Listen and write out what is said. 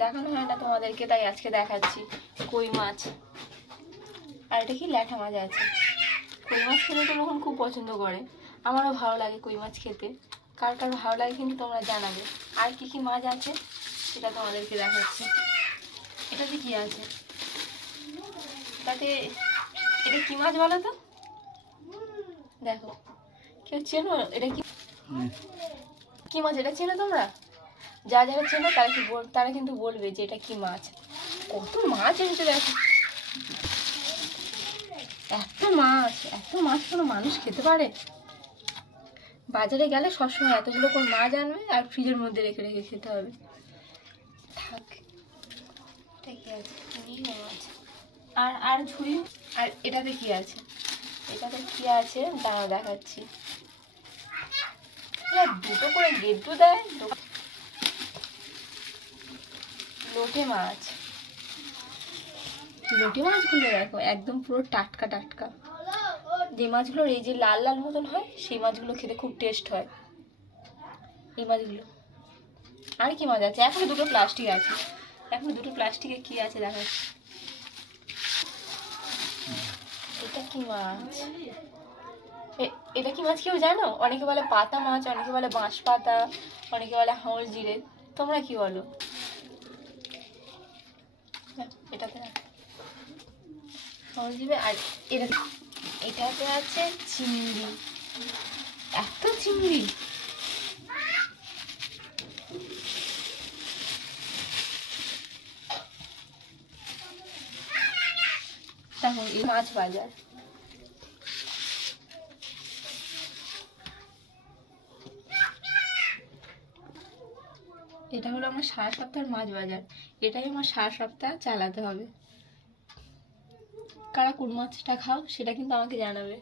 দেখানো হয় না তোমাদেরকে, তাই আজকে দেখাচ্ছি। কই মাছ, আর এটা কি ল্যাঠা মাছ আছে। কই মাছ খেতে তো রোহন খুব পছন্দ করে, আমারও ভালো লাগে কই মাছ খেতে। কার কার ভালো লাগে কিন্তু তোমরা জানাবে। আর কি কি মাছ আছে সেটা তোমাদেরকে দেখাচ্ছি। এটাতে কি আছে, এটাতে এটা কি মাছ বলো তো? দেখো, কেউ চেনো এটা কি কি মাছ? এটা চেনো তোমরা? যারা চেনো তারা কিন্তু বলবে যে এটা কি মাছ। কত মাছ এনেছে দেখো, এত মাছ কোনো মানুষ খেতে পারে? বাজারে গেলে সবসময় এতগুলো করে মাছ আনবে আর ফ্রিজের মধ্যে রেখে রেখে খেতে হবে। থাক, এটা কি আছে? মাছ আর ঝুড়ি। আর এটাতে কি আছে? এটাতে কি আছে দাঁড়াও দেখাচ্ছি। দুটো করে গেদ্দু দেয়। লোটে মাছ, লোটে মাছগুলো দেখো একদম পুরো টাটকা টাটকা। যে মাছগুলোর এই যে লাল লাল মতন হয় সেই মাছগুলো খেতে খুব টেস্ট হয়, এই মাছগুলো। আর কি মাছ আছে? এখনো দুটো প্লাস্টিক আছে, এখনো দুটো প্লাস্টিকে কি আছে দেখাচ্ছি। এটা কি মাছ? এটা কি মাছ কেউ জানো? অনেকে বলে পাতা মাছ, অনেকে বলে বাঁশ পাতা, অনেকে বলে হাঁস জিরে। তোমরা কি বলো? এটাতে হাঁস জিরে। আর এটাতে আছে চিংড়ি, এত চিংড়ি। দেখো এই মাছ বাজার। এটা হলো আমার সারা সপ্তাহের মাছ বাজার, এটাই আমার সারা সপ্তাহ চালাতে হবে। কারা কোন মাছটা খাও সেটা কিন্তু আমাকে জানাবে।